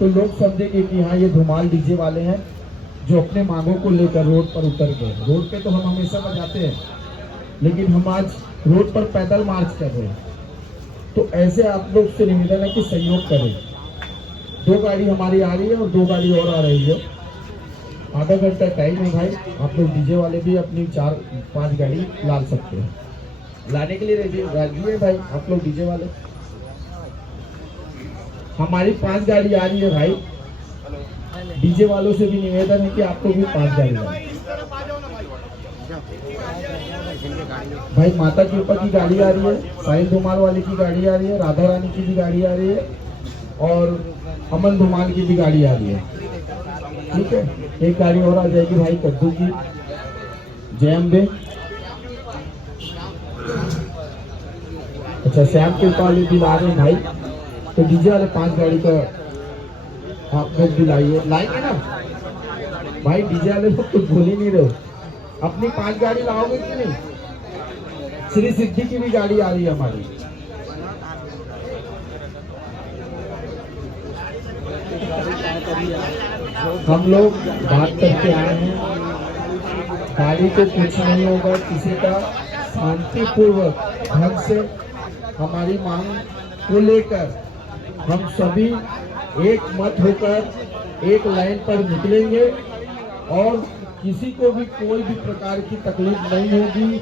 तो लोग समझेंगे कि हाँ ये धुमाल डीजे वाले हैं जो अपने मांगों को लेकर रोड पर उतर गए। रोड पे तो हम हमेशा बजाते हैं, लेकिन हम आज रोड पर पैदल मार्च कर रहे हैं। तो ऐसे आप लोग से निवेदन है कि सहयोग करें। 2 गाड़ी हमारी आ रही है और 2 गाड़ी और आ रही है। आधा घंटा टाइम है भाई, आप लोग डीजे वाले भी अपनी 4-5 गाड़ी ला सकते हैं। लाने के लिए राजी है भाई आप लोग डीजे वाले? हमारी 5 गाड़ी आ रही है भाई। डीजे वालों से भी निवेदन है कि आपको भी 5 गाड़ी लाए। भाई माता कृपा की गाड़ी आ रही है, साहिल धुमाल वाले की गाड़ी आ रही है, राधा रानी की भी गाड़ी आ रही है और अमन धुमाल की भी गाड़ी आ रही है। ठीक है, एक गाड़ी और आ जाएगी भाई कद्दू की। जय अम्बे। अच्छा, श्याम कृपा वाले भी ला रहे हैं भाई, तो डीजे वाले 5 गाड़ी का आप लोग भी लाएंगे ना भाई? डीजे वाले लोग कुछ बोल ही नहीं रहे, अपनी 5 गाड़ी लाओगे कि नहीं? श्री सिद्धि की भी गाड़ी आ रही है हमारी। हम लोग बात करके आए हैं, गाड़ी को कुछ नहीं होगा किसी का। शांतिपूर्वक ढंग से हमारी मांग को लेकर हम सभी एक मत होकर एक लाइन पर निकलेंगे और किसी को भी कोई भी प्रकार की तकलीफ नहीं होगी।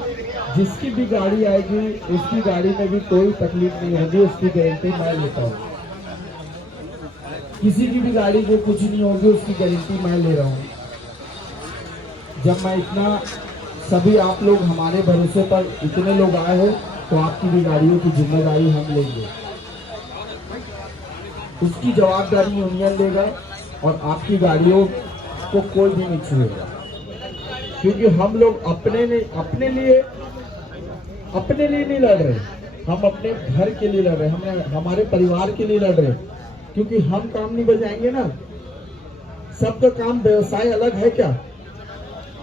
जिसकी भी गाड़ी आएगी उसकी गाड़ी में भी कोई तकलीफ नहीं होगी, उसकी गारंटी मैं लेता हूँ। किसी की भी गाड़ी को कुछ नहीं होगी, उसकी गारंटी मैं ले रहा हूँ। जब मैं इतना सभी आप लोग हमारे भरोसे पर इतने लोग आए हो तो आपकी भी गाड़ियों की जिम्मेदारी हम लेंगे, उसकी जवाबदारी यूनियन लेगा और आपकी गाड़ियों को कोई भी नहीं छुएगा। क्योंकि हम लोग अपने लिए नहीं लड़ रहे, हम अपने घर के लिए लड़ रहे, हम हमारे परिवार के लिए लड़ रहे। क्योंकि हम काम नहीं बजाएंगे ना, सबका काम व्यवसाय अलग है क्या?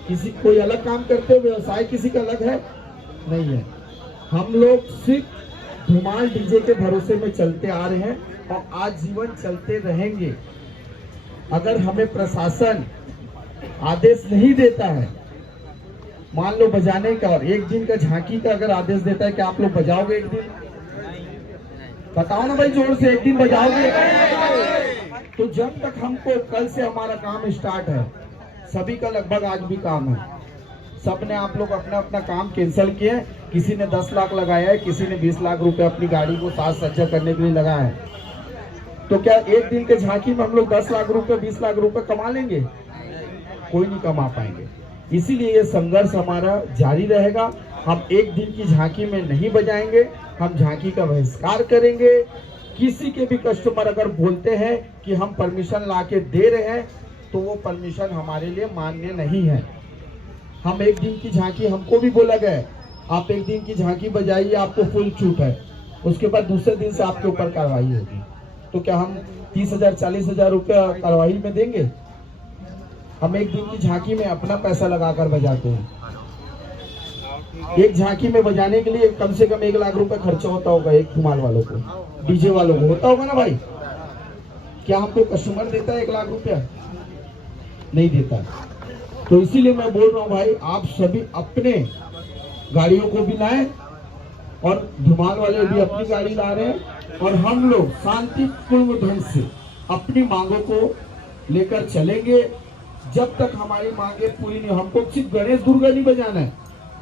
किसी कोई अलग काम करते हो, व्यवसाय किसी का अलग है नहीं है। हम लोग सिर्फ धुमाल डीजे के भरोसे में चलते आ रहे हैं और आज जीवन चलते रहेंगे। अगर हमें प्रशासन आदेश नहीं देता है, मान लो बजाने का, और एक दिन का झांकी का अगर आदेश देता है कि आप लोग बजाओगे एक दिन? बताओ ना भाई जोर से, एक दिन बजाओगे? तो जब तक हमको, कल से हमारा काम स्टार्ट है, सभी का लगभग आज भी काम है, सबने आप लोग अपना अपना काम कैंसिल किए। किसी ने 10 लाख लगाया है, किसी ने 20 लाख रुपए अपनी गाड़ी को साज सज्जा करने के लिए लगाया है। तो क्या एक दिन के झांकी में हम लोग 10 लाख रुपए 20 लाख रुपए कमा लेंगे? कोई नहीं कमा पाएंगे। इसीलिए ये संघर्ष हमारा जारी रहेगा। हम एक दिन की झांकी में नहीं बजाएंगे, हम झांकी का बहिष्कार करेंगे। किसी के भी कस्टमर अगर बोलते हैं कि हम परमिशन ला के दे रहे हैं तो वो परमिशन हमारे लिए मान्य नहीं है। हम एक दिन की झांकी, हमको भी बोला गया आप एक दिन की झांकी बजाइए, आपको फुल छूट है, उसके बाद दूसरे दिन से आपके ऊपर कार्रवाई होगी। तो क्या हम 30,000 40,000 रुपया कार्रवाई में देंगे? हम एक दिन की झांकी में अपना पैसा लगाकर बजाते हैं। एक झांकी में बजाने के लिए कम से कम 1 लाख रुपए खर्चा होता होगा एक धुमाल वालों को, डीजे वालों को होता होगा ना भाई? क्या हमको कस्टमर देता है 1 लाख रुपया? नहीं देता। तो इसीलिए मैं बोल रहा हूँ भाई, आप सभी अपने गाड़ियों को भी लाएं और धुमाल वाले भी अपनी गाड़ी ला रहे हैं और हम लोग शांतिपूर्ण ढंग से अपनी मांगों को लेकर चलेंगे। जब तक हमारी मांगे पूरी नहीं, हमको सिर्फ गणेश दुर्गा नहीं बजाना है,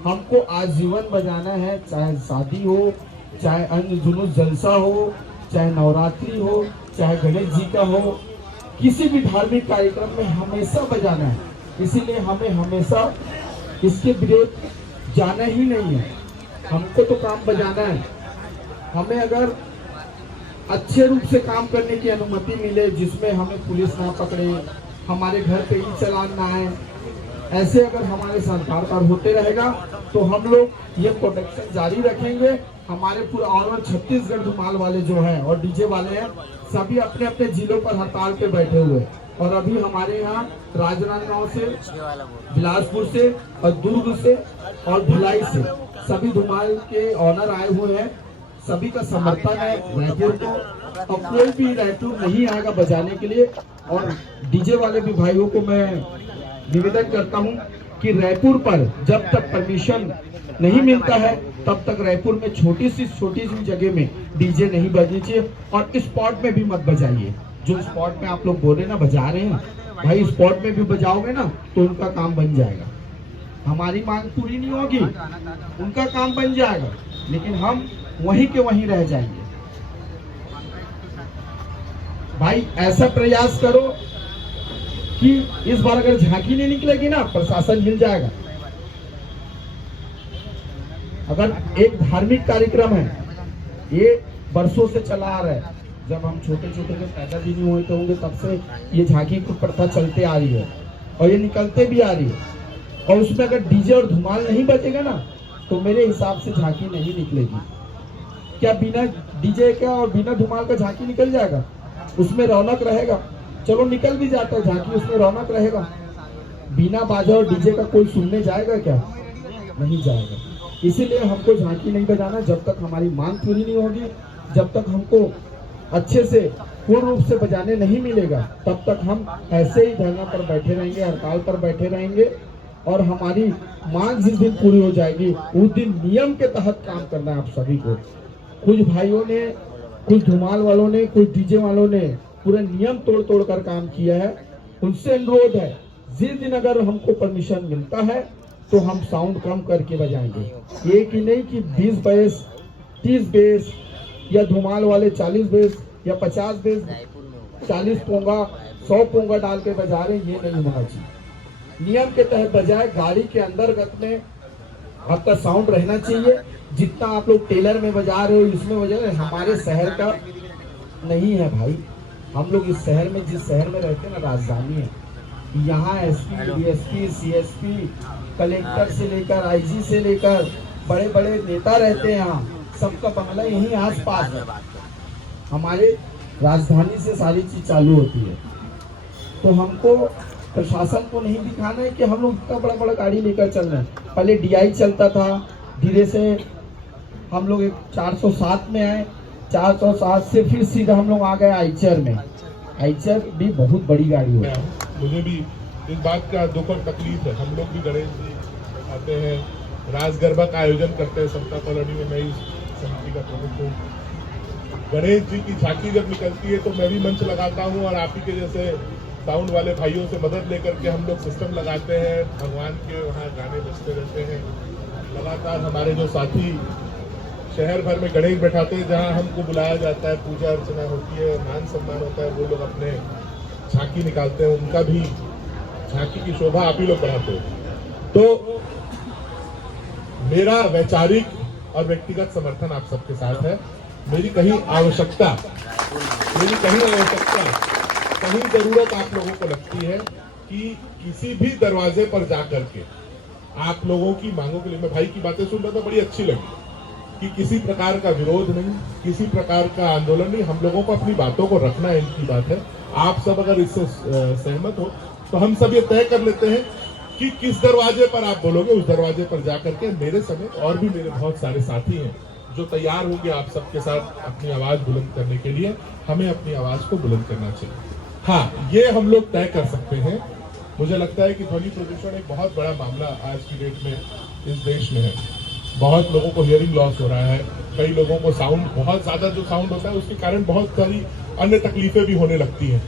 हमको आजीवन बजाना है। चाहे शादी हो, चाहे अन्य जुलूस जलसा हो, चाहे नवरात्रि हो, चाहे गणेश जी का हो, किसी भी धार्मिक कार्यक्रम में हमेशा बजाना है। इसीलिए हमें हमेशा इसके विरोध जाना ही नहीं है। हमको तो काम बजाना है। हमें अगर अच्छे रूप से काम करने की अनुमति मिले, जिसमें हमें पुलिस ना पकड़े, हमारे घर पे ही चलान ना आए, ऐसे अगर हमारे सरकार पर होते रहेगा तो हम लोग ये प्रोटेक्शन जारी रखेंगे। हमारे पूरा और छत्तीसगढ़ धुमाल वाले जो हैं और डीजे वाले हैं, सभी अपने अपने जिलों पर हड़ताल पे बैठे हुए। और अभी हमारे यहाँ राजनांदगांव से, बिलासपुर से और दुर्ग से और भिलाई से सभी धुमाल के ऑनर आए हुए हैं। सभी का समर्थन है रायपुर को और कोई भी रायपुर नहीं आएगा बजाने के लिए। और डीजे वाले भी भाइयों को मैं निवेदन करता हूं कि रायपुर पर जब तक परमिशन नहीं मिलता है तब तक रायपुर में छोटी सी जगह में डीजे नहीं बजनी चाहिए। और स्पॉट में भी मत बजाइए। जो स्पॉट में आप लोग बोले ना बजा रहे हैं, भाई स्पॉट में भी बजाओगे ना तो उनका काम बन जाएगा। हमारी मांग पूरी नहीं होगी, उनका काम बन जाएगा, लेकिन हम वहीं के वहीं रह जाएंगे। भाई ऐसा प्रयास करो कि इस बार अगर झांकी नहीं निकलेगी ना, प्रशासन मिल जाएगा। अगर एक धार्मिक कार्यक्रम है, ये बरसों से चला आ रहा है, जब हम छोटे छोटे के पैदा भी नहीं होते होंगे तब से ये झांकी की प्रथा चलते आ रही है और ये निकलते भी आ रही है। और उसमें अगर डीजे और धुमाल नहीं बजेगा ना तो मेरे हिसाब से झांकी नहीं निकलेगी। क्या बिना डीजे का और बिना धुमाल का झांकी निकल जाएगा? उसमें रौनक रहेगा। चलो निकल भी जाता है झांकी, उसमें रौनक रहेगा। बिना बाजा और डीजे का कोई सुनने जाएगा क्या? नहीं जाएगा। इसीलिए हमको झांकी नहीं बजाना जब तक हमारी मांग पूरी नहीं होगी, जब तक हमको अच्छे से पूर्ण रूप से बजाने नहीं मिलेगा, तब तक हम ऐसे ही धरना पर बैठे रहेंगे, हड़ताल पर बैठे रहेंगे। और हमारी मांग जिस दिन पूरी हो जाएगी उस दिन नियम के तहत काम करना है आप सभी को। कुछ भाइयों ने, कुछ धुमाल वालों ने, कुछ डीजे वालों ने पूरे नियम तोड़ कर काम किया है। उनसे अनुरोध है, जिस दिन अगर हमको परमिशन मिलता है तो हम साउंड कम करके बजाएंगे। ये कि नहीं कि 20 बेस, 30 बेस या धुमाल वाले 40 बेस या 50 बेस, 40 पोंगा, 100 पोंगा डाल के बजा रहे, ये नहीं होना चाहिए। नियम के तहत बजाए। गाड़ी के अंतर्गत में आपका साउंड रहना चाहिए। जितना आप लोग टेलर में बजा रहे हो, इसमें बजा रहे, हमारे शहर का नहीं है भाई। हम लोग इस शहर में, जिस शहर में रहते हैं ना, राजधानी है, यहाँ एसपी, डीएसपी, सीएसपी, कलेक्टर से लेकर आईजी से लेकर बड़े बड़े नेता रहते हैं। यहाँ सबका बंगला यहीं आस पास है। हमारे राजधानी से सारी चीज चालू होती है। तो हमको प्रशासन को नहीं दिखाना है कि हम लोग इतना बड़ा बड़ा गाड़ी लेकर चल रहे हैं। पहले डीआई चलता था, धीरे से हम लोग 407 में आए, 407 से फिर सीधा हम लोग आ गए आइचर में। आइचर भी बहुत बड़ी गाड़ी है। मुझे भी इस बात का दुख और तकलीफ है। हम लोग भी गणेश जी आते हैं, रास गरबा का आयोजन करते हैं समता कॉलोनी में। मैं इस समिति का प्रमुख हूँ। गणेश जी की झांकी जब निकलती है तो मैं भी मंच लगाता हूँ और आप ही के जैसे साउंड वाले भाइयों से मदद लेकर के हम लोग सिस्टम लगाते हैं। भगवान के वहाँ गाने बजते रहते हैं लगातार। हमारे जो साथी शहर भर में गणेश बैठाते हैं, जहाँ हमको बुलाया जाता है, पूजा अर्चना होती है, मान सम्मान होता है, वो लोग अपने झांकी निकालते हैं। उनका भी झांकी की शोभा आप ही लोग बढ़ाते हो। तो मेरा वैचारिक और व्यक्तिगत समर्थन आप सबके साथ है। मेरी कहीं आवश्यकता, कहीं जरूरत आप लोगों को लगती है कि किसी भी दरवाजे पर जाकर के आप लोगों की मांगों के लिए, मैं भाई की बातें सुन रहा था, बड़ी अच्छी लगी कि किसी प्रकार का विरोध नहीं, किसी प्रकार का आंदोलन नहीं, हम लोगों को अपनी बातों को रखना है, इनकी बात है। आप सब अगर इससे सहमत हो तो हम सब ये तय कर लेते हैं कि किस दरवाजे पर आप बोलोगे, उस दरवाजे पर जाकर के मेरे समेत और भी मेरे बहुत सारे साथी हैं जो तैयार होंगे आप सबके साथ अपनी आवाज बुलंद करने के लिए। हमें अपनी आवाज को बुलंद करना चाहिए। हाँ, ये हम लोग तय कर सकते हैं। मुझे लगता है कि ध्वनि प्रदूषण एक बहुत बड़ा मामला आज की डेट में इस देश में है। बहुत लोगों को हियरिंग लॉस हो रहा है, कई लोगों को साउंड, बहुत ज्यादा जो साउंड होता है उसके कारण बहुत सारी अन्य तकलीफें भी होने लगती हैं।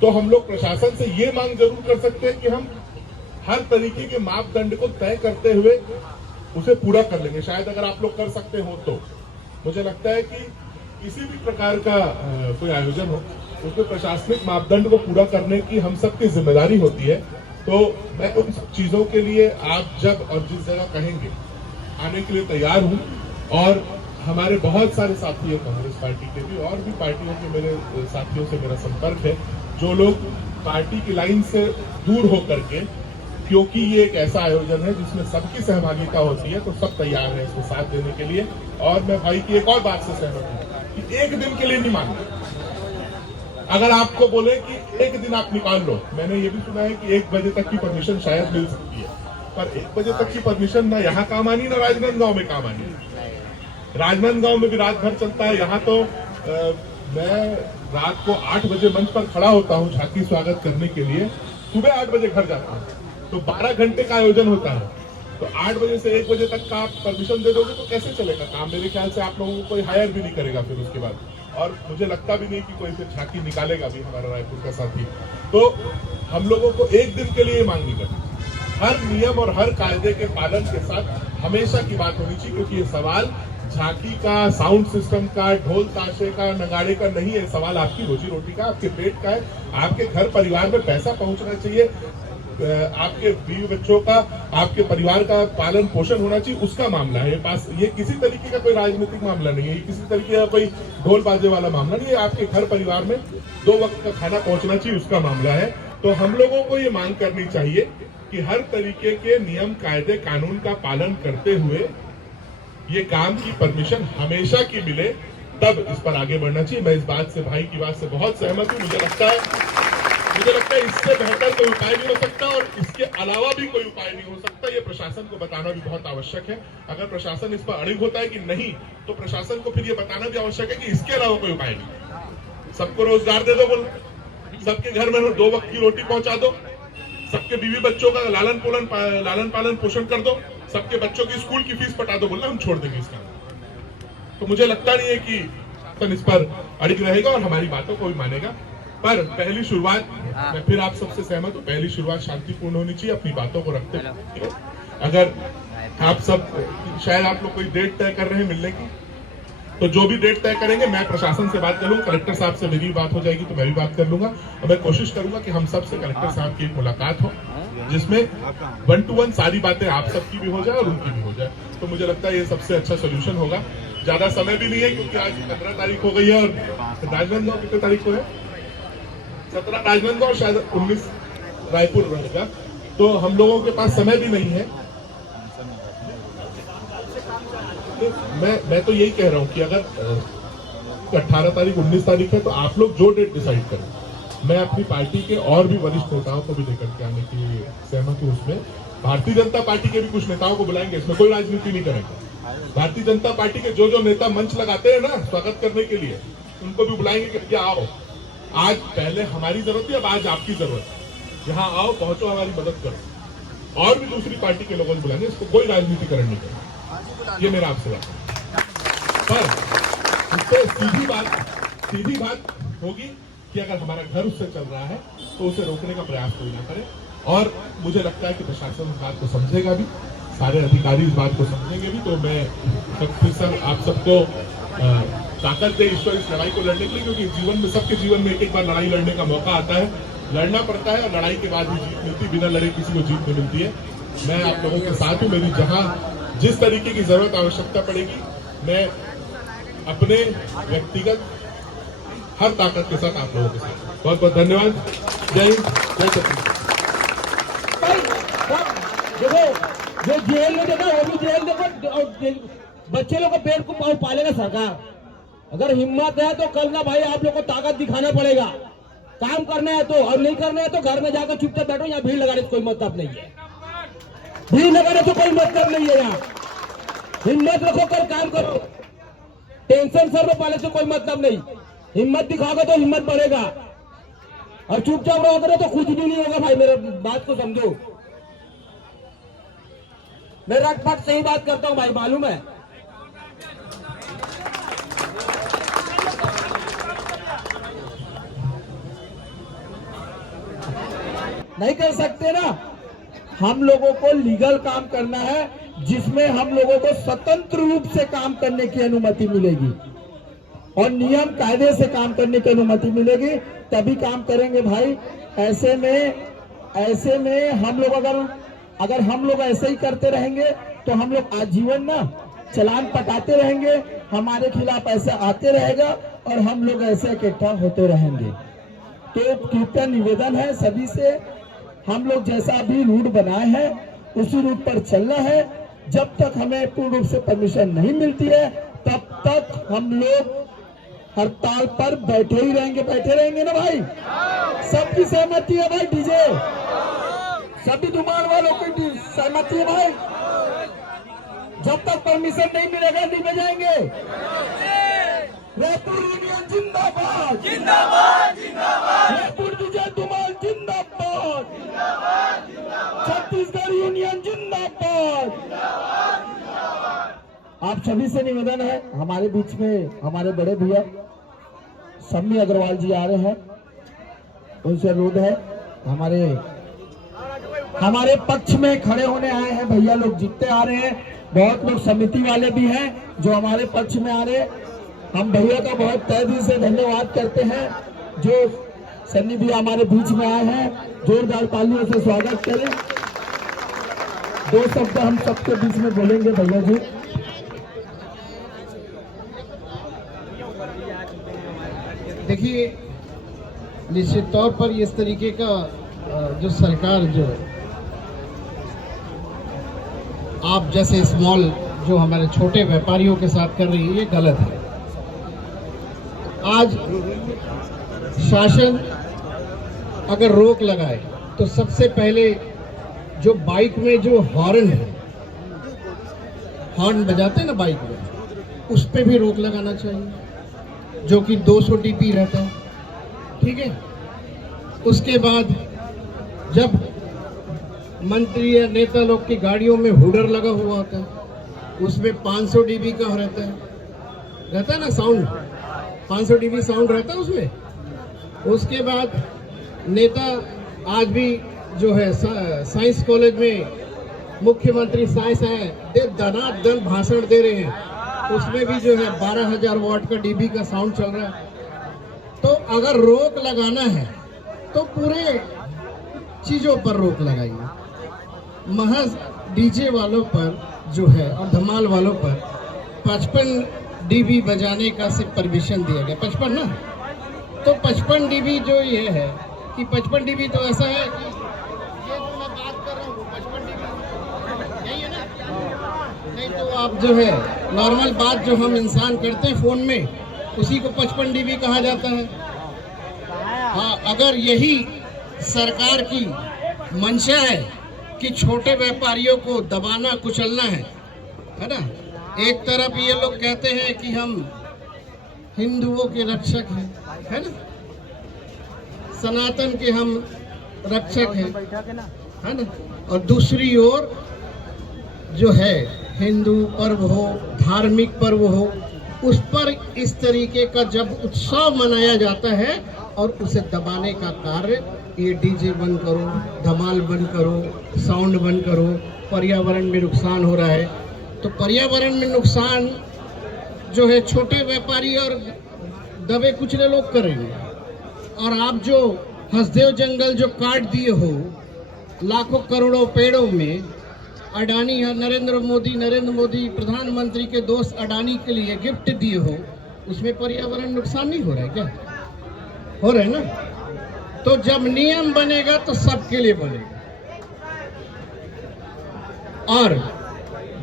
तो हम लोग प्रशासन से ये मांग जरूर कर सकते हैं कि हम हर तरीके के मापदंड को तय करते हुए उसे पूरा कर लेंगे। शायद अगर आप लोग कर सकते हो तो मुझे लगता है कि किसी भी प्रकार का कोई आयोजन हो, उसमें प्रशासनिक मापदंड को पूरा करने की हम सबकी जिम्मेदारी होती है। तो मैं उन सब चीजों के लिए आप जब और जिस जगह कहेंगे आने के लिए तैयार हूँ। और हमारे बहुत सारे साथी हैं कांग्रेस पार्टी के भी, और भी पार्टियों के मेरे साथियों से मेरा संपर्क है, जो लोग पार्टी की लाइन से दूर होकर के, क्योंकि ये एक ऐसा आयोजन है जिसमें सबकी सहभागिता होती है, तो सब तैयार है इसको साथ देने के लिए। और मैं भाई की एक और बात से सहमत हूँ कि एक दिन के लिए नहीं मांगना। अगर आपको बोले कि एक दिन आप निकाल लो, मैंने ये भी सुना है कि 1 बजे तक की परमिशन शायद मिल सकती है, पर 1 बजे तक की परमिशन ना यहाँ काम आनी ना राजनांदगांव में काम आनी। राजनांदगांव में भी रात भर चलता है, यहाँ तो मैं रात को 8 बजे मंच पर खड़ा होता हूँ झांकी स्वागत करने के लिए, सुबह 8 बजे घर जाता हूँ, तो 12 घंटे का आयोजन होता है। तो 8 बजे से 1 बजे तक का आप परमिशन दे दोगे तो कैसे चलेगा काम? मेरे ख्याल से आप लोगों को कोई हायर भी नहीं करेगा फिर उसके बाद, और मुझे लगता भी नहीं कि कोई फिर झांकी निकालेगा भी हमारा रायपुर का साथी। तो हम लोगों को एक दिन के लिए मांग नहीं करनी, हर नियम और हर कायदे के पालन के साथ हमेशा की बात होनी चाहिए, क्योंकि ये सवाल झांकी का, साउंड सिस्टम का, ढोल ताशे का, नगाड़े का नहीं है, सवाल आपकी रोजी रोटी का, आपके पेट का है। आपके घर परिवार में पैसा पहुंचना चाहिए, आपके बीवी बच्चों का, आपके परिवार का पालन पोषण होना चाहिए, उसका मामला है ये किसी तरीके का कोई राजनीतिक मामला नहीं है, ये किसी तरीके का कोई ढोल बाजे वाला मामला नहीं है। आपके घर परिवार में 2 वक्त का खाना पहुंचना चाहिए, उसका मामला है। तो हम लोगों को ये मांग करनी चाहिए कि हर तरीके के नियम, कायदे, कानून का पालन करते हुए ये काम की परमिशन हमेशा की मिले, तब इस पर आगे बढ़ना चाहिए। मैं इस बात से, भाई की बात से बहुत सहमत हूं। मुझे लगता है इससे बेहतर कोई उपाय नहीं हो सकता, और इसके अलावा भी कोई उपाय नहीं हो सकता। ये प्रशासन को बताना भी बहुत आवश्यक है। अगर प्रशासन इस पर अड़िग होता है कि नहीं, तो प्रशासन को फिर ये बताना भी आवश्यक है कि इसके अलावा कोई उपाय नहीं। सबको रोजगार दे दो, बोल, सबके घर में 2 वक्त की रोटी पहुंचा दो, सबके बीवी बच्चों का लालन पालन पोषण कर दो, सबके बच्चों की स्कूल की फीस पटा दो, बोलना हम छोड़ देंगे इसका। तो मुझे लगता नहीं है कि इस पर अड़िग रहेगा और हमारी बातों को भी मानेगा। पर पहली शुरुआत, मैं फिर आप सबसे सहमत हूँ, पहली शुरुआत शांतिपूर्ण होनी चाहिए, अपनी बातों को रखते हुए। अगर आप सब, शायद आप लोग कोई डेट तय कर रहे हैं मिलने की, तो जो भी डेट तय करेंगे मैं प्रशासन से बात कर लूंगा, कलेक्टर साहब से मेरी बात हो जाएगी तो मैं भी बात कर लूंगा, और मैं कोशिश करूंगा कि हम सब से कलेक्टर साहब की एक मुलाकात हो, जिसमें 1 to 1 सारी बातें आप सबकी भी हो जाए और उनकी भी हो जाए। तो मुझे लगता है ये सबसे अच्छा सोल्यूशन होगा। ज्यादा समय भी नहीं है, क्योंकि आज 15 तारीख हो गई है, और राजनांदगांव कितने तारीख को है? 17 राजनांदगांव और शायद 19 रायपुर रहेगा। तो हम लोगों के पास समय भी नहीं है। मैं तो यही कह रहा हूँ कि अगर 18 तारीख 19 तारीख है तो आप लोग जो डेट डिसाइड करें, मैं अपनी पार्टी के और भी वरिष्ठ नेताओं को भी लेकर के आने की सहमत हूँ। उसमें भारतीय जनता पार्टी के भी कुछ नेताओं को बुलाएंगे, इसमें कोई राजनीति नहीं करेंगे। भारतीय जनता पार्टी के जो नेता मंच लगाते हैं ना स्वागत करने के लिए, उनको भी बुलाएंगे कि क्या आओ, आज पहले हमारी जरूरत है, अब आज आपकी जरूरत है, यहाँ आओ, पहुंचो, हमारी मदद करो। और भी दूसरी पार्टी के लोगों को बुलाएंगे, इसको कोई राजनीतिकरण नहीं करेंगे, ये मेरा आपसे बात है। पर इससे सीधी बात होगी कि अगर हमारा घर उससे चल रहा है तो उसे रोकने का प्रयास कोई ना करे। और मुझे लगता है कि प्रशासन इस बात को समझेगा भी, सारे अधिकारी इस बात को समझेंगे भी। तो मैं फिर सर आप सबको ताकत दे ईश्वर इस लड़ाई को लड़ने के लिए, क्योंकि जीवन में, सबके जीवन में एक बार लड़ाई लड़ने का मौका आता है, लड़ना पड़ता है, और लड़ाई के बाद ही जीत मिलती, बिना लड़े किसी को जीत नहीं मिलती है। मैं आप लोगों के साथ हूँ, मेरी जहाँ जिस तरीके की जरूरत, आवश्यकता पड़ेगी, मैं अपने व्यक्तिगत हर ताकत के साथ आप लोगों के साथ। बहुत बहुत धन्यवाद। जय हिंद, जय छत्तीसगढ़। देखो जो जेल में देखा वो भी जेल देखो, और बच्चे लोग का पेट को पालेगा सरकार। अगर हिम्मत है तो कल ना भाई आप लोग को ताकत दिखाना पड़ेगा, काम करना है तो, और नहीं करना है तो घर में जाकर चुपचाप बैठो, यहाँ भीड़ लगाने से कोई मतलब नहीं है, भीड़ लगाने से कोई मतलब नहीं है। यहाँ हिम्मत रखो, कर काम करो, टेंशन सर में पाले से कोई मतलब नहीं। हिम्मत दिखाओगे तो हिम्मत बढ़ेगा, और चुपचाप रहोगे तो कुछ भी नहीं होगा। भाई मेरे बात को समझो, मैं रटपट सही बात करता हूँ भाई, मालूम है। नहीं कर सकते ना, हम लोगों को लीगल काम करना है, जिसमें हम लोगों को स्वतंत्र रूप से काम करने की अनुमति मिलेगी और नियम कायदे से काम करने की अनुमति मिलेगी, तभी काम करेंगे भाई। ऐसे में हम लोग अगर हम लोग ऐसे ही करते रहेंगे तो हम लोग आजीवन ना चलान पटाते रहेंगे, हमारे खिलाफ ऐसा आते रहेगा और हम लोग ऐसे इकट्ठा होते रहेंगे। तो कृपया निवेदन है सभी से, हम लोग जैसा अभी रूट बनाए हैं उसी रूट पर चलना है। जब तक हमें पूर्ण रूप से परमिशन नहीं मिलती है तब तक हम लोग हड़ताल पर बैठे रहेंगे ना भाई। सबकी सहमति है भाई, डीजे सभी दुकान वालों की सहमति है भाई। जब तक परमिशन नहीं मिलेगा नहीं बजाएंगे, रायपुर यूनियन जिंदाबाद, जिंदाबाद जिंदाबाद रायपुर विजय धुमाल जिंदाबाद, छत्तीसगढ़ यूनियन जिंदाबाद। आप सभी से निवेदन है, हमारे बीच में हमारे बड़े भैया सम्मी अग्रवाल जी आ रहे हैं, उनसे अनुरोध है हमारे पक्ष में खड़े होने आए हैं। भैया लोग जीतते आ रहे हैं, बहुत लोग समिति वाले भी हैं जो हमारे पक्ष में आ रहे हैं। हम भैया का बहुत तहे दिल से धन्यवाद करते हैं जो सन्नी भी हमारे बीच में आए हैं। जोरदार तालियों से स्वागत करें। दो शब्द हम सबके बीच में बोलेंगे भैया जी। देखिए, निश्चित तौर पर इस तरीके का जो सरकार जो आप जैसे स्मॉल जो हमारे छोटे व्यापारियों के साथ कर रही है, ये गलत है। आज शासन अगर रोक लगाए तो सबसे पहले जो बाइक में जो हॉर्न है, हॉर्न बजाते हैं ना बाइक में, उस पे भी रोक लगाना चाहिए, जो कि 200 dB रहता है। ठीक है, उसके बाद जब मंत्री या नेता लोग की गाड़ियों में हुडर लगा हुआ होता है, उसमें 500 dB का रहता है ना साउंड, 500 dB साउंड रहता है उसमें। उसके बाद नेता आज भी जो है साइंस कॉलेज में मुख्यमंत्री साइंस है, दन भाषण दे रहे हैं, उसमें भी जो है 12,000 वाट का डीबी का साउंड चल रहा है। तो अगर रोक लगाना है तो पूरे चीजों पर रोक लगाइए, महज डीजे वालों पर जो है और धमाल वालों पर 55 dB बजाने का सिर्फ परमिशन दिया गया। 55 ना, तो 55 dB जो ये है कि 55 dB तो ऐसा है कि ये जो मैं बात कर रहा हूँ 55 dB यही है ना। नहीं तो आप जो है नॉर्मल बात जो हम इंसान करते हैं फोन में, उसी को 55 dB कहा जाता है। हाँ, अगर यही सरकार की मंशा है कि छोटे व्यापारियों को दबाना कुचलना है ना, एक तरफ ये लोग कहते हैं कि हम हिंदुओं के रक्षक हैं, है ना, सनातन के हम रक्षक हैं, है ना, और दूसरी ओर जो है हिंदू पर्व हो, धार्मिक पर्व हो, उस पर इस तरीके का जब उत्सव मनाया जाता है और उसे दबाने का कार्य, ये डीजे बंद करो, धमाल बंद करो, साउंड बंद करो, पर्यावरण में नुकसान हो रहा है। तो पर्यावरण में नुकसान जो है छोटे व्यापारी और दबे कुचले लोग करेंगे। और आप जो हंसदेव जंगल जो काट दिए हो लाखों करोड़ों पेड़ों में, अडानी नरेंद्र मोदी प्रधानमंत्री के दोस्त अडानी के लिए गिफ्ट दिए हो, उसमें पर्यावरण नुकसान नहीं हो रहा है क्या? हो रहा है ना। तो जब नियम बनेगा तो सबके लिए बनेगा। और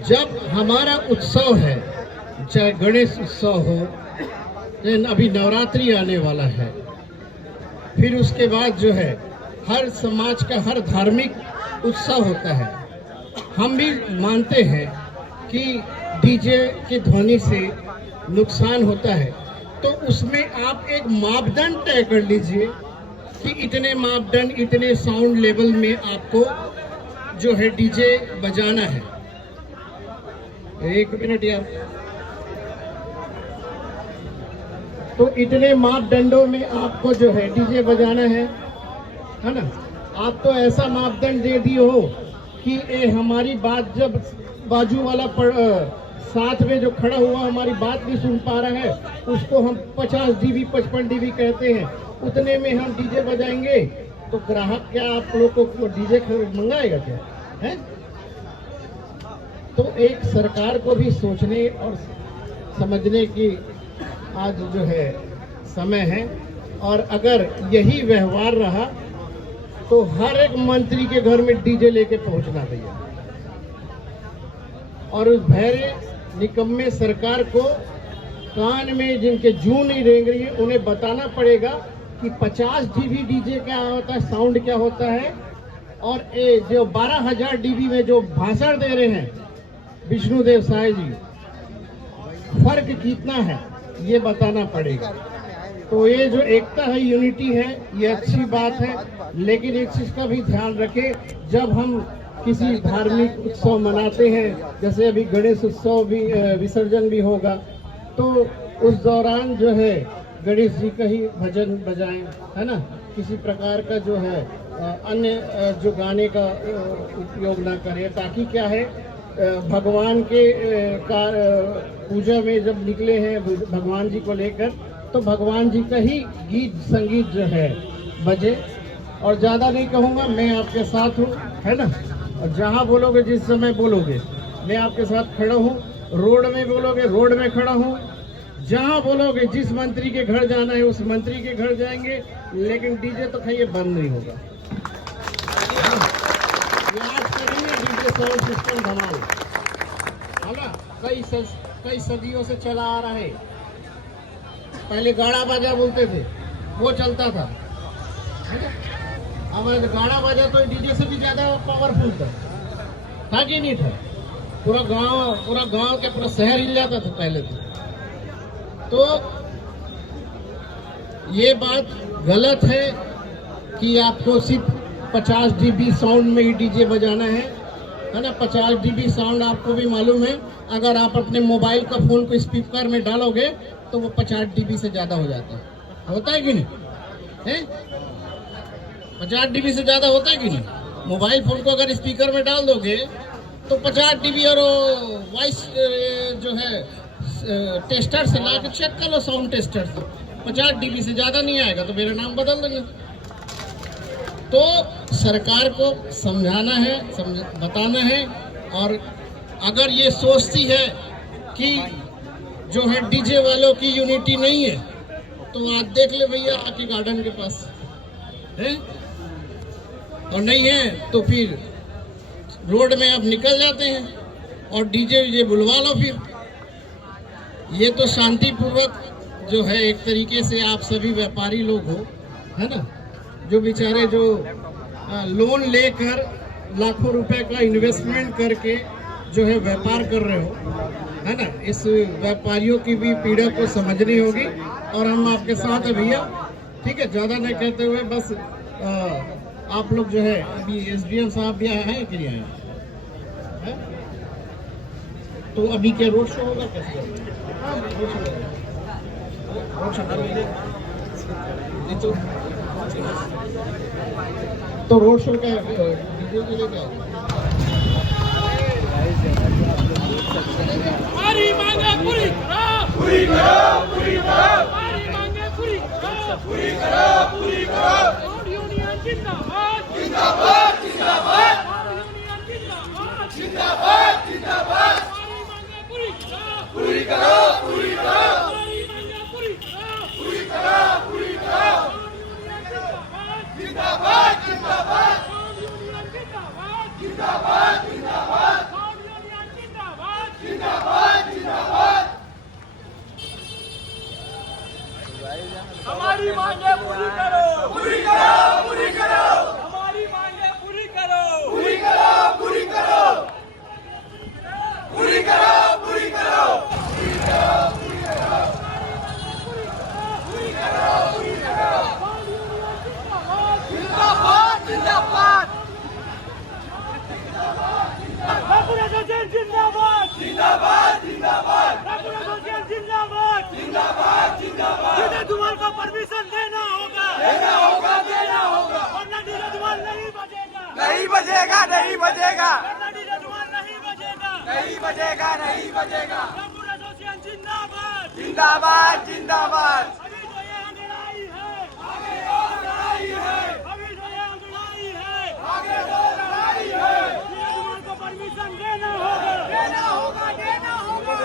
जब हमारा उत्सव है, चाहे गणेश उत्सव हो, अभी नवरात्रि आने वाला है, फिर उसके बाद जो है हर समाज का हर धार्मिक उत्सव होता है। हम भी मानते हैं कि डीजे की ध्वनि से नुकसान होता है, तो उसमें आप एक मापदंड तय कर लीजिए कि इतने मापदंड, इतने साउंड लेवल में आपको जो है डीजे बजाना है। एक मिनट यार। तो इतने मापदंडों में आपको जो है डीजे बजाना है ना। आप तो ऐसा मापदंड दे दिए हो कि हमारी बात जब बाजू वाला साथ में जो खड़ा हुआ हमारी बात नहीं सुन पा रहा है, उसको हम 50 dB 55 dB कहते हैं, उतने में हम डीजे बजाएंगे, तो ग्राहक क्या आप लोगों को डीजे मंगाएगा क्या है? तो एक सरकार को भी सोचने और समझने की आज जो है समय है। और अगर यही व्यवहार रहा तो हर एक मंत्री के घर में डीजे लेके पहुंचना भैया। और उस भैरे निकम्मे सरकार को कान में जिनके जू नहीं रेंग रही है, उन्हें बताना पड़ेगा कि 50 dB डीजे क्या होता है, साउंड क्या होता है, और ये जो 12,000 dB में जो भाषण दे रहे हैं विष्णुदेव साय जी, फर्क कितना है। ये बताना पड़ेगा। तो ये जो एकता है, यूनिटी है, ये अच्छी बात है, लेकिन एक चीज का भी ध्यान रखें, जब हम किसी धार्मिक उत्सव मनाते हैं, जैसे अभी गणेश उत्सव भी विसर्जन भी होगा, तो उस दौरान जो है गणेश जी का ही भजन बजाएं, है ना, किसी प्रकार का जो है अन्य जो गाने का उपयोग ना करें, ताकि क्या है भगवान के पूजा में जब निकले हैं भगवान जी को लेकर, तो भगवान जी का ही गीत संगीत जो है बजे। और ज़्यादा नहीं कहूँगा, मैं आपके साथ हूँ, है ना, और जहाँ बोलोगे, जिस समय बोलोगे, मैं आपके साथ खड़ा हूँ। रोड में बोलोगे, रोड में खड़ा हूँ। जहाँ बोलोगे, जिस मंत्री के घर जाना है उस मंत्री के घर जाएंगे, लेकिन डीजे तो खाइए बंद नहीं होगा। ये आज करेंगे डीजे साउंड सिस्टम धमाल, है ना, कई सदियों से चला आ रहा है। पहले गाड़ा बाजा बोलते थे, वो चलता था, है ना। अब गाड़ा बाजा तो डीजे से भी ज्यादा पावरफुल था कि नहीं था? पूरा गांव के पूरा शहर हिल जाता था पहले तो ये बात गलत है कि आपको सिर्फ 50 dB साउंड में ही डीजे बजाना है ना। 50 dB साउंड आपको भी मालूम है, अगर आप अपने मोबाइल का फोन को स्पीकर में डालोगे तो वो 50 dB से ज्यादा हो जाता है। होता है कि नहीं है? 50 dB से ज्यादा होता है कि नहीं? मोबाइल फोन को अगर स्पीकर में डाल दोगे तो 50 dB, और वॉइस जो है टेस्टर से ला के चेक कर लो, साउंड टेस्टर से 50 dB से ज्यादा नहीं आएगा तो मेरा नाम बदल देंगे। तो सरकार को समझाना है, बताना है, और अगर ये सोचती है कि जो है डीजे वालों की यूनिटी नहीं है, तो आज देख ले भैया आके गार्डन के पास है, और नहीं है तो फिर रोड में अब निकल जाते हैं और डीजे बुलवा लो। फिर ये तो शांतिपूर्वक जो है एक तरीके से आप सभी व्यापारी लोग हो, है ना, जो बेचारे जो लोन लेकर लाखों रुपए का इन्वेस्टमेंट करके जो है व्यापार कर रहे हो, है ना, इस व्यापारियों की भी पीड़ा को समझनी होगी, और हम आपके साथ है भैया, ठीक है। ज्यादा नहीं कहते हुए बस आप लोग जो है अभी SDM साहब भी आए हैं कि नहीं आए हैं? तो अभी क्या रोड शो होगा? कैसे तो रोड शो का वीडियो के लिए क्या हमारी मांगे पूरी करो, पूरी करो, पूरी करो, हमारी मांगे पूरी करो, पूरी करो, पूरी करो। यूनियन जिंदाबाद, जिंदाबाद, जिंदाबाद, यूनियन जिंदाबाद, जिंदाबाद, जिंदाबाद, हमारी मांगे पूरी करो, पूरी करो, पूरी करो, हमारी मांगे पूरी करो, पूरी करो, पूरी करो, जिंदाबाद, जिंदाबाद, जिंदाबाद, यूनियन जिंदाबाद, जिंदाबाद, जिंदाबाद, जिंदाबाद, जिंदाबाद। हमारी मांगे पूरी करो, पूरी करो, पूरी करो, हमारी मांगे पूरी करो, पूरी करो, पूरी करो, पूरी करो, पूरी करो, पूरी करो, पूरी करो, पूरी करो, पूरी करो, जिंदाबाद, जिंदाबाद, जिंदाबाद, जिंदाबाद, जिंदाबाद, जिंदाबाद, जिंदाबाद, जिंदाबाद। डीजे धमाल को परमिशन देना होगा, देना होगा, देना होगा, वरना डीजे धमाल नहीं बजेगा, नहीं बजेगा, नहीं बजेगा, वरना डीजे धमाल नहीं बजेगा, नहीं बजेगा, नहीं बजेगा। रामपुर एसोसिएशन जिंदाबाद, जिंदाबाद, जिंदाबाद। अभी तो ये लड़ाई है, आगे और लड़ाई है, अभी तो ये लड़ाई है, आगे और लड़ाई है। डीजे धमाल को परमिशन देना होगा, देना होगा, देना होगा।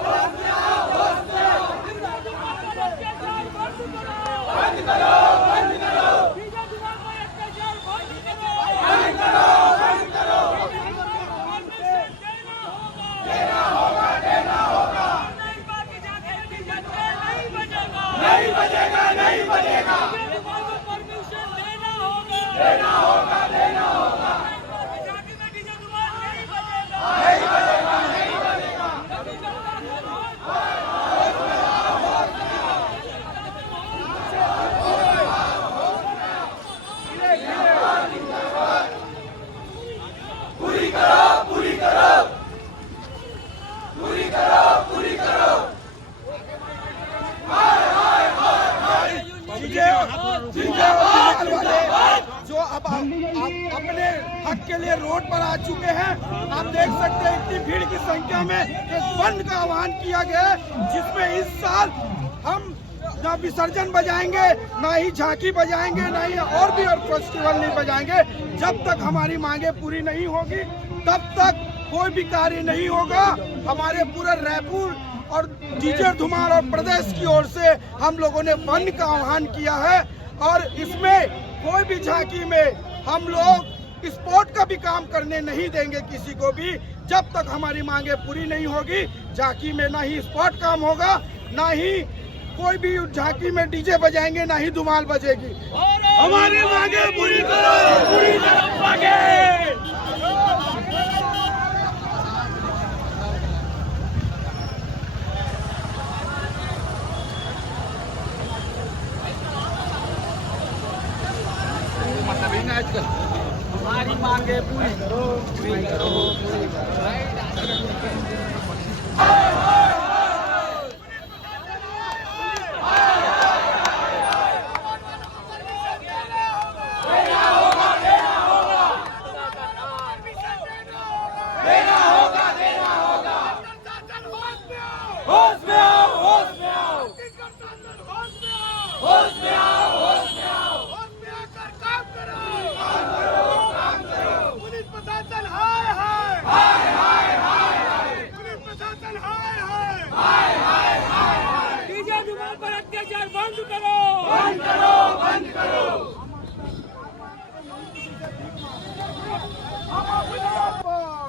बंद करो, बंद करो, डीजे धमाल को अत्याचार बंद करो, बंद करो, बंद करो, देना होगा, देना होगा, नहीं बाकी जाके डीजे नहीं बजेगा, नहीं बजेगा, नहीं बजेगा, डीजे धमाल को परमिशन देना होगा, देना होगा, देना होगा, जाके डीजे धमाल नहीं बजेगा, नहीं बजेगा, नहीं बजेगा। जो अब अपने हक के लिए रोड पर आ चुके हैं। आप देख सकते हैं इतनी भीड़ की संख्या में एक बंद का आह्वान किया गया है, जिसमें इस साल हम ना विसर्जन बजाएंगे, ना ही झांकी बजाएंगे, ना ही और भी और फेस्टिवल नहीं बजाएंगे। जब तक हमारी मांगे पूरी नहीं होगी तब तक कोई भी कार्य नहीं होगा। हमारे पूरे रायपुर और डीजे धुमाल और प्रदेश की ओर से हम लोगों ने बंद का आह्वान किया है और इसमें कोई भी झांकी में हम लोग स्पोर्ट का भी काम करने नहीं देंगे किसी को भी, जब तक हमारी मांगे पूरी नहीं होगी। झांकी में ना ही स्पोर्ट काम होगा, ना ही कोई भी झांकी में डीजे बजाएंगे, ना ही धुमाल बजेगी। हमारी मांगे पूरी करो, पूरी करो मांगे। हमारी मांगे पूरी करो, पूरी करो, पूरी करो। बंद करो, बंद करो, बंद करो।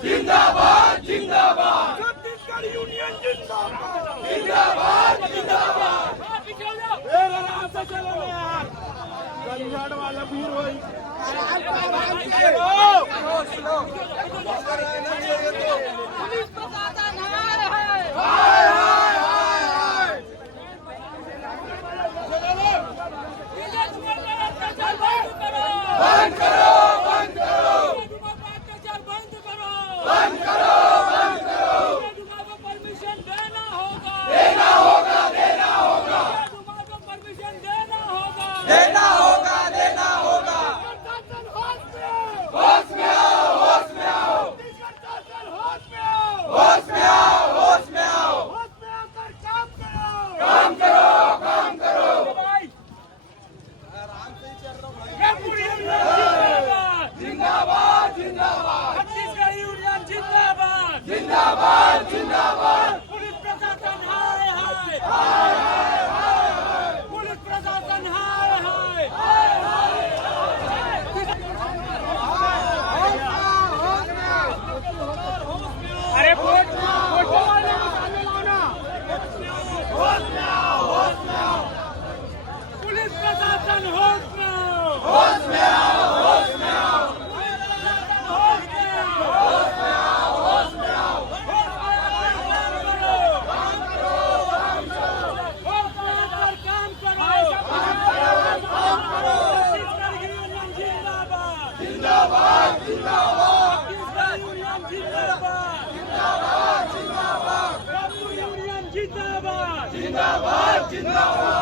जिंदाबाद, जिंदाबाद। छत्तीसगढ़ यूनियन जिंदाबाद, जिंदाबाद, जिंदाबाद। आराम से चलो यार, गलियाड़ वाला भीड़ हुई। पुलिस प्रशासन बंद करो, बंद करो, बंद करो, बंद करो, बंद करो। परमिशन देना होगा, देना होगा, देना होगा। परमिशन देना होगा, देना होगा, देना होगा। होश में आओ, होश में आओ, होश में आओ, होश में आओ, होश में आओ, होश में आओ, होश में आकर काम करो, काम करो, काम करो। जिंदाबाद, जिंदाबाद। छत्तीसगढ़ यूनियन जिंदाबाद, जिंदाबाद, जिंदाबाद। पुलिस प्रशासन हाय हाय, हाय हाय हाय। पुलिस प्रशासन हाय हाय, हाय हाय हाय। अरे फोटो वाले निकाले लो ना। होश में आओ, होश में आओ। पुलिस प्रशासन होश में आओ, होश में आओ, होश में आओ। जिंदाबाद, जिंदाबाद। छत्तीसगढ़ यूनियन जिंदाबाद, जिंदाबाद, जिंदाबाद। रायपुर यूनियन जिंदाबाद, जिंदाबाद, जिंदाबाद।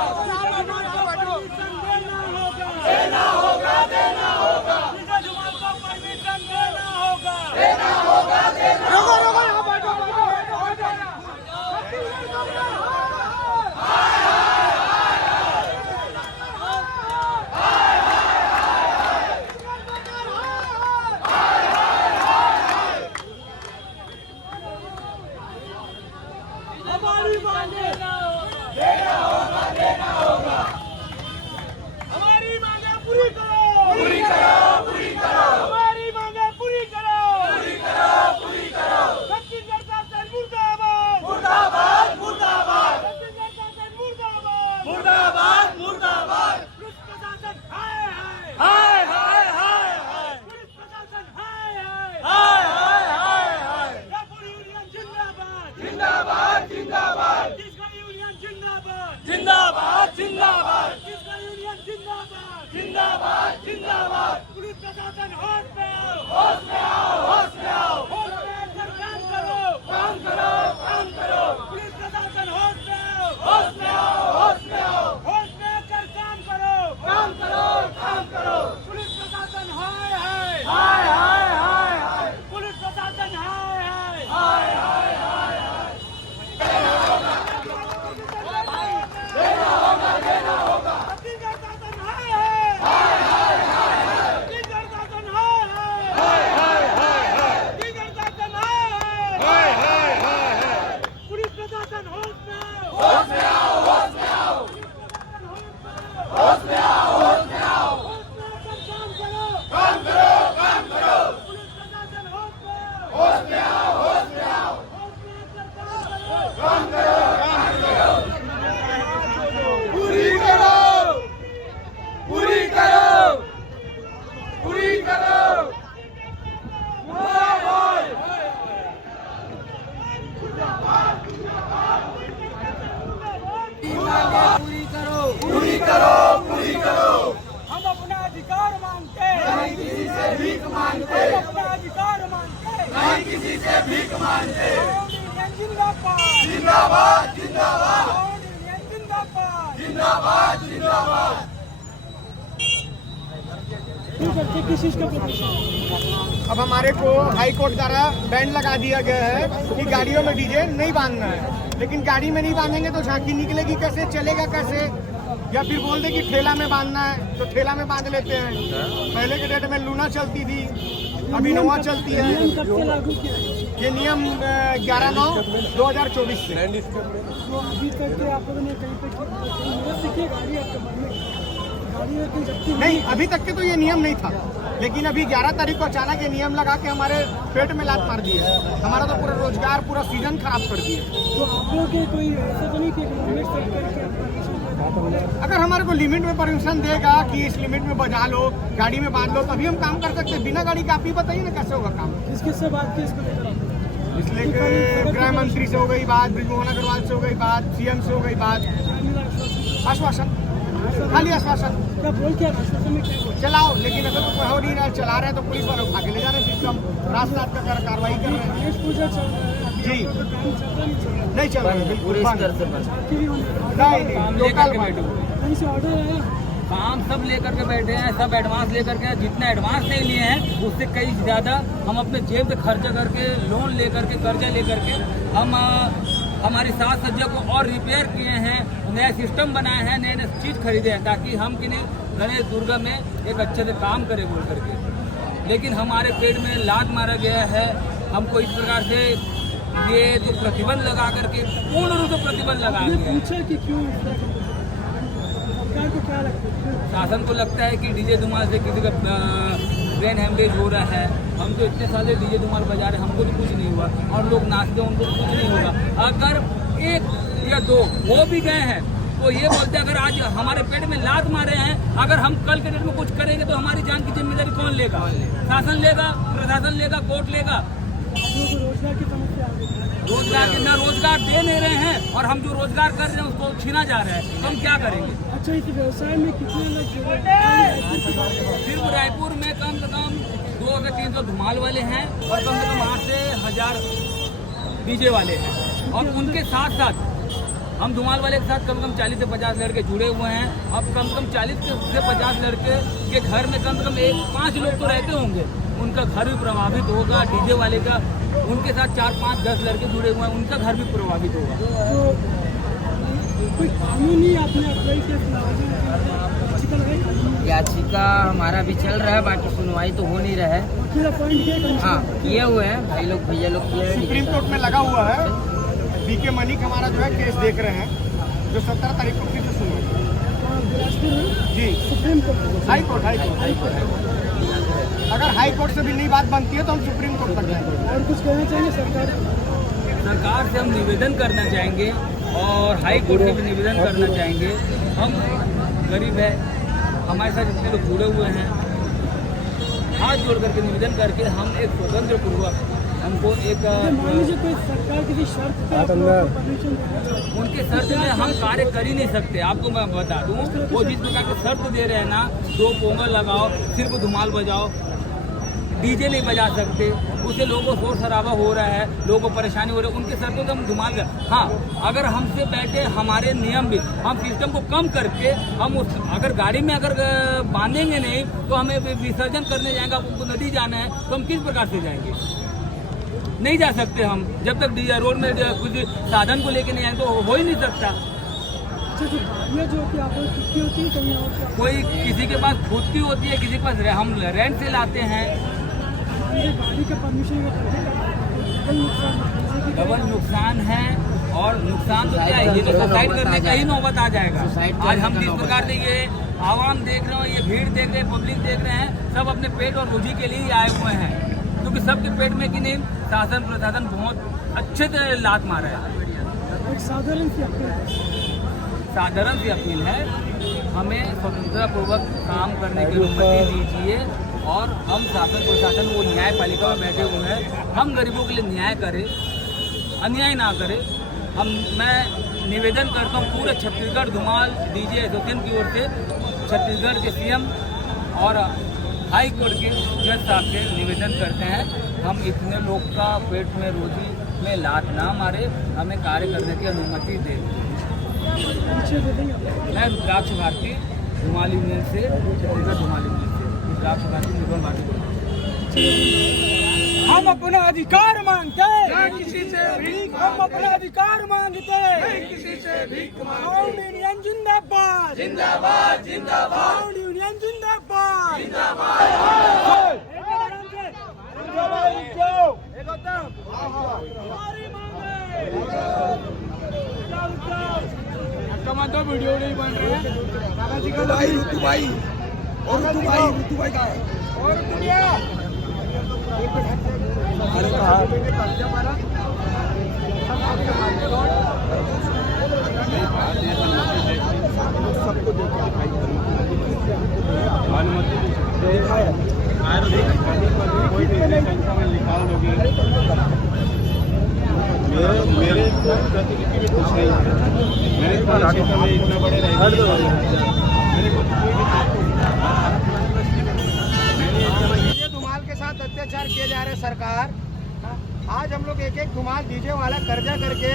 परमिशन देना होगा, देना होगा, देना होगा। डीजे धुमाल को परमिशन देना होगा, देना होगा, देना। रोको, रोको, यहाँ बैठो, बैठो, बैठो, बैठो। हमारी मांगे देना होगा, देना होगा। हमारी मांगे पूरी करो, पूरी करो, पूरी करो। हमारी मांगे पूरी करो, पूरी करो, पूरी करो। छत्तीसगढ़ शासन मुर्दाबाद, मुर्दाबाद, मुर्दाबाद। छत्तीसगढ़ शासन मुर्दाबाद, मुर्दाबाद, मुर्दाबाद। पुलिस प्रशासन हाय हाय, हाय हाय हाय हाय। पुलिस प्रशासन हाय हाय, हाय हाय हाय हाय। रायपुर यूनियन जिंदाबाद, जिंदाबाद, जिंदाबाद। छत्तीसगढ़ यूनियन जिंदाबाद, जिंदाबाद, जिंदाबाद। छत्तीसगढ़ यूनियन जिंदाबाद, जिंदाबाद, जिंदाबाद। पुलिस प्रशासन होश में आओ, होश में आओ, होश में आओ। होश में आकर काम करो, काम करो, काम करो। पुलिस प्रशासन होश में आओ, होश में आओ, होश में आओ। होश में आकर काम करो, जिंदाबाद जिंदाबाद जिंदाबाद जिंदाबाद। किस चीज का अब हमारे को हाई कोर्ट द्वारा बैन लगा दिया गया है कि गाड़ियों में डीजे नहीं बांधना है, लेकिन गाड़ी में नहीं बांधेंगे तो झांकी निकलेगी कैसे, चलेगा कैसे? या फिर बोल दे कि ठेला में बांधना है तो ठेला में बांध लेते हैं। पहले के डेट में लूना चलती थी, अभी नोवा चलती है। ये नियम 11/9/2024 से। नहीं, अभी तक के तो ये नियम नहीं था, लेकिन अभी 11 तारीख को अचानक ये नियम लगा के हमारे पेट में लात मार दी है। हमारा तो पूरा रोजगार, पूरा सीजन खराब कर दिया। तो आप लोग के कोई ऐसा तो नहीं कि लिमिट सेट करके अगर हमारे को लिमिट में परमिशन देगा कि इस लिमिट में बजा लो, गाड़ी में बांध लो, तभी हम काम कर सकते हैं। बिना गाड़ी का आप ही बताइए ना कैसे होगा काम। किससे बात की इसको लेकर? इसलिए गृह मंत्री से हो गई बात, ब्रिजमोहन अग्रवाल से हो गई बात, सीएम से हो गई बात। आश्वासन, खाली आश्वासन। क्या बोल क्या आश्वासन में क्या बोल? चलाओ, लेकिन अगर तो हो नहीं रहा, चला रहे तो पुलिस वाले उठा के ले जा रहे हैं। सिस्टम रात रात का कार्रवाई कर रहे हैं। गणेश पूजा चल रहा है जी, नहीं चल रहा है, बिल्कुल नहीं, लोकल कहीं से ऑर्डर आया? काम सब लेकर के बैठे हैं, सब एडवांस लेकर के, जितना एडवांस नहीं लिए हैं उससे कई ज़्यादा हम अपने जेब से खर्चा करके, लोन लेकर के, कर्जा लेकर के हम हमारी साज सज्जा को और रिपेयर किए हैं, नया सिस्टम बनाए हैं, नए नए चीज़ खरीदे हैं ताकि हम किन्हीं गणेश दुर्गा में एक अच्छे से काम करें बोल करके। लेकिन हमारे पेट में लात मारा गया है। हमको इस प्रकार से ये जो प्रतिबंध लगा करके, पूर्ण रूप से प्रतिबंध लगा दिया। पूछा कि क्यों सरकार को क्या लगता है? शासन को लगता है कि डीजे धुमाल से किसी का ब्रेन हेमरेज हो रहा है। हम तो इतने साल से डीजे धुमाल बजा रहे हैं, हमको तो कुछ नहीं हुआ, और लोग नाचते हैं उनको तो कुछ नहीं होगा। अगर एक या दो हो भी गए हैं तो ये बोलते हैं अगर आज हमारे पेट में लात मारे हैं, अगर हम कल के डेट में कुछ करेंगे तो हमारी जान की जिम्मेदारी कौन लेगा? शासन लेगा, प्रशासन लेगा, कोर्ट लेगा। रोजगार की समस्या आ गई है। रोजगार के न रोजगार दे नहीं रहे हैं, और हम जो रोजगार कर रहे हैं उसको छीना जा रहा है, तो हम क्या करेंगे? अच्छा, इस व्यवसाय में कितने लोग जुड़े हैं? सिर्फ रायपुर में कम से कम 200 से 300 धुमाल वाले हैं, और कम से कम 8 से 1000 डीजे वाले हैं। और उनके साथ साथ हम धुमाल वाले के साथ कम से कम 40 से 50 लड़के जुड़े हुए हैं। अब कम से कम 40 से 50 लड़के के घर में कम से कम 5 लोग तो रहते होंगे, उनका घर भी प्रभावित होगा। डीजे वाले का उनके साथ 4, 5, 10 लड़के जुड़े हुए हैं, उनका घर भी प्रभावित होगा। तो कोई कानूनी आपने अप्लाई किया? याचिका हमारा भी चल रहा है, बाकी सुनवाई तो हो नहीं रहा है। हाँ, किए हुए हैं भाई लोग, भैया लोग किए हैं। सुप्रीम कोर्ट में लगा हुआ है। बीके मनिक हमारा जो है केस देख रहे हैं, जो 17 तारीख को फिर से सुनवाई जी सुप्रीम कोर्ट, हाई कोर्ट। अगर हाई कोर्ट से भी नहीं बात बनती है तो हम सुप्रीम कोर्ट तक जाएंगे। और कुछ कहना चाहेंगे सरकार से हम निवेदन करना चाहेंगे, और हाई कोर्ट से भी निवेदन करना चाहेंगे। हम गरीब है, हमारे साथ जितने लोग जुड़े हुए हैं, हाथ जोड़ करके निवेदन करके हम एक स्वतंत्र पूर्वक हमको एक मान लीजिए कोई सरकार की शर्त पे आप लोगों को परमिशन देना चाहती उनके शर्त में हम कार्य कर ही नहीं सकते। आपको मैं बता दूं, वो जिस प्रकार के शर्त दे रहे हैं ना, 2 पोंगल लगाओ, सिर्फ धुमाल बजाओ, डीजे नहीं बजा सकते, उससे लोगों को शोर शराबा हो रहा है, लोगों को परेशानी हो रही है, उनके शर्तों से हम धुमाल कर। हाँ, अगर हमसे बैठे हमारे नियम भी, हम सिस्टम को कम करके हम उस अगर गाड़ी में अगर बांधेंगे नहीं तो हमें विसर्जन करने जाएंगे, आपको नदी जाना है तो हम किस प्रकार से जाएंगे? नहीं जा सकते हम, जब तक रोड में कुछ साधन को लेके नहीं आए तो हो ही नहीं सकता। ये जो कि आप लोग छुट्टी होती है कहीं और? कोई किसी के पास खुद की होती है, किसी के पास हम रेंट से लाते हैं। गाड़ी के परमिशन डबल नुकसान है, और नुकसान तो क्या है, ये तो सुसाइड करने का ही नौबत आ जाएगा। आज हम जिस प्रकार से ये आवाम देख रहे हो, ये भीड़ देख रहे हैं, पब्लिक देख रहे हैं, सब अपने पेट और रोजी के लिए ही आए हुए हैं, क्योंकि सबके पेट में कि नहीं शासन प्रशासन बहुत अच्छे से लात मारा है। एक साधारण सी अपील है, हमें स्वतंत्रतापूर्वक काम करने की अनुमति दीजिए, और हम शासन प्रशासन वो न्यायपालिका में बैठे हुए हैं, हम गरीबों के लिए न्याय करें, अन्याय ना करें। मैं निवेदन करता हूँ पूरे छत्तीसगढ़ धुमाल डीजे एसोसिएशन की ओर से, छत्तीसगढ़ के सीएम और हाई कोर्ट के जज साहब से निवेदन करते हैं, हम इतने लोग का पेट में रोजी में लात ना मारे, हमें कार्य करने की अनुमति दे। मैं रुद्राक्ष भारती धुमाल यूनियन से, धुमाल यूनियन से रुद्राक्ष भारती निर्मल भारती बोल रहा हूं। हम अपना अधिकार मांगते हैं, किसी से भीख। हम अपना अधिकार मांगते हैं, किसी से भीख मांगते। साउंड यूनियन जिंदाबाद, जिंदाबाद, जिंदाबाद। साउंड यूनियन जिंदाबाद, जिंदाबाद। वीडियो नहीं बन रहे हैं। ऋतु भाई का है और दुनिया सबको मेरे प्रतिनिधि भी कुछ नहीं है, मेरे क्षेत्र में इतना बड़े धुमाल के साथ अत्याचार किए जा रहे सरकार। आज हम लोग एक धुमाल डीजे वाला कर्जा करके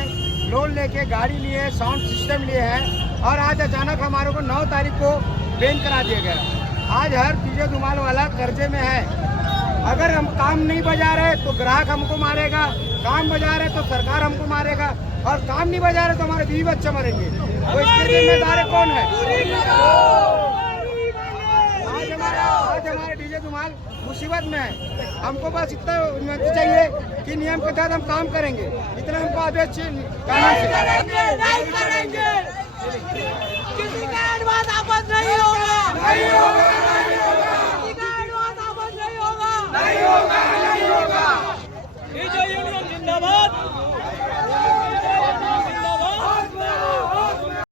लोन लेके गाड़ी लिए, साउंड सिस्टम लिए हैं और आज अचानक हमारे को 9 तारीख को बैन करा दिया गया। आज हर डीजे धुमाल वाला कर्जे में है। अगर हम काम नहीं बजा रहे तो ग्राहक हमको मारेगा, काम बजा रहे तो सरकार हमको मारेगा और काम नहीं बजा रहे तो हमारे बीवी बच्चे मरेंगे। तो इसके जिम्मेदार कौन है? आज हमारे डीजे धुमाल मुसीबत में है। हमको बस इतना अनुमति चाहिए कि नियम के तहत हम काम करेंगे। इतना हमको आदेश चाहिए।